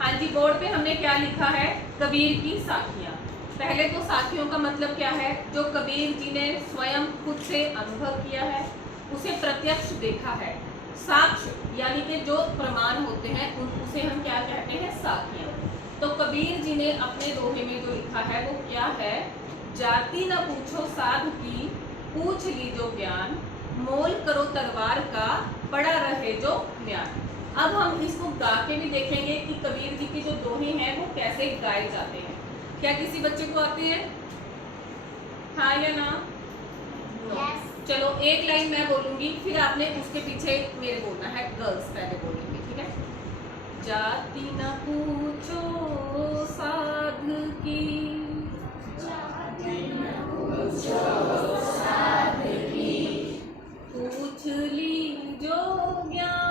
हाँ जी, बोर्ड पे हमने क्या लिखा है? कबीर की साखियाँ। पहले तो साखियों का मतलब क्या है? जो कबीर जी ने स्वयं खुद से अनुभव किया है, उसे प्रत्यक्ष देखा है। साक्ष्य यानी कि जो प्रमाण होते हैं उसे हम क्या कहते हैं? साखियाँ। तो कबीर जी ने अपने दोहे में जो लिखा है वो क्या है? जाति न पूछो साधु की, पूछ लीजो ज्ञान, मोल करो तलवार का, पड़ा रहे जो म्यान। अब हम इसको गा के भी देखेंगे कि कबीर जी के जो दोहे हैं वो कैसे गाए जाते हैं। क्या किसी बच्चे को आते हैं? हाँ या ना? Yes. चलो एक लाइन मैं बोलूंगी, फिर आपने उसके पीछे मेरे बोलना है। गर्ल्स पहले बोलेंगे, ठीक है? जाति न पूछो साधु की, पूछ लीजो ज्ञान,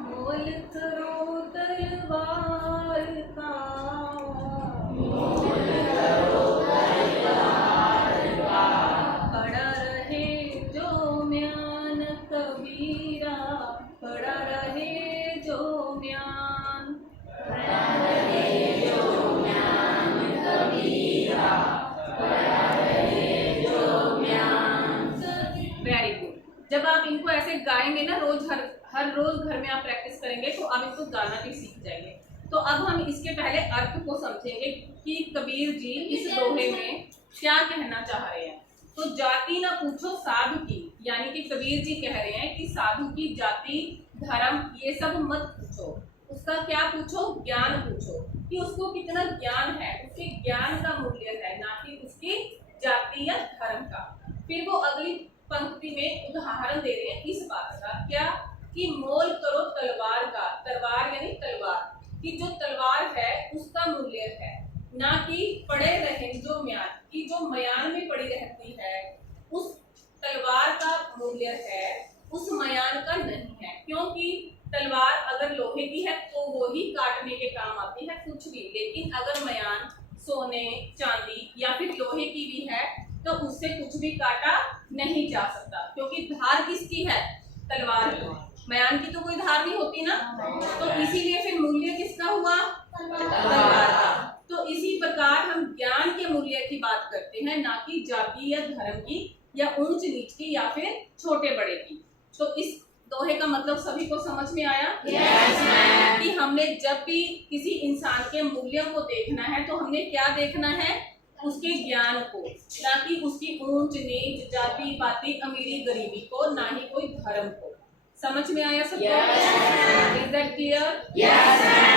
मोल करो तलवार का, पड़ा रहे जो म्यान कबीरा, पड़ा रहे जो म्यान। Very good. जब आप इनको ऐसे गाएंगे ना, रोज हर रोज घर में आप प्रैक्टिस करेंगे तो आप इनको गाना भी सीख जाएंगे। तो अब हम इसके पहले अर्थ को समझेंगे कि कबीर जी इस दोहे में क्या कहना चाह रहे हैं। तो जाति ना पूछो साधु की, यानी कि कबीर जी कह रहे हैं कि साधु की जाति धर्म ये सब मत पूछो, उसका क्या पूछो? ज्ञान पूछो कि उसको कितना ज्ञान है, उसके ज्ञान का मूल्य है, ना कि उसकी जाति या धर्म का। फिर वो अगली पंक्ति में उदाहरण दे रहे हैं इस बात का, क्या कि मोल करो तलवार का। तलवार यानी तलवार कि जो तलवार है उसका मूल्य है, ना कि पड़े रहे जो म्यान की जो मयान में पड़ी रहती है उस तलवार का मूल्य है, उस मयान का नहीं है। क्योंकि तलवार अगर लोहे की है तो वो ही काटने के काम आती है कुछ भी, लेकिन अगर मयान सोने चांदी या फिर लोहे की भी है तो उससे कुछ भी काटा नहीं जा सकता, क्योंकि धार किसकी है? तलवार की। मयान की तो कोई धार नहीं होती ना, तो इसीलिए फिर मूल्य किसका हुआ? तलवार का। तो इसी प्रकार हम ज्ञान के मूल्य की बात करते हैं, ना कि जाति या धर्म की या ऊंच नीच की या फिर छोटे बड़े की। तो इस दोहे का मतलब सभी को समझ में आया? Yes, कि हमने जब भी किसी इंसान के मूल्यों को देखना है तो हमने क्या देखना है? उसके ज्ञान को, ना कि उसकी ऊंच नीच जाति पाति अमीरी गरीबी को, ना ही कोई धर्म को। समझ में आया सबको? Yes. Is that clear? Yes.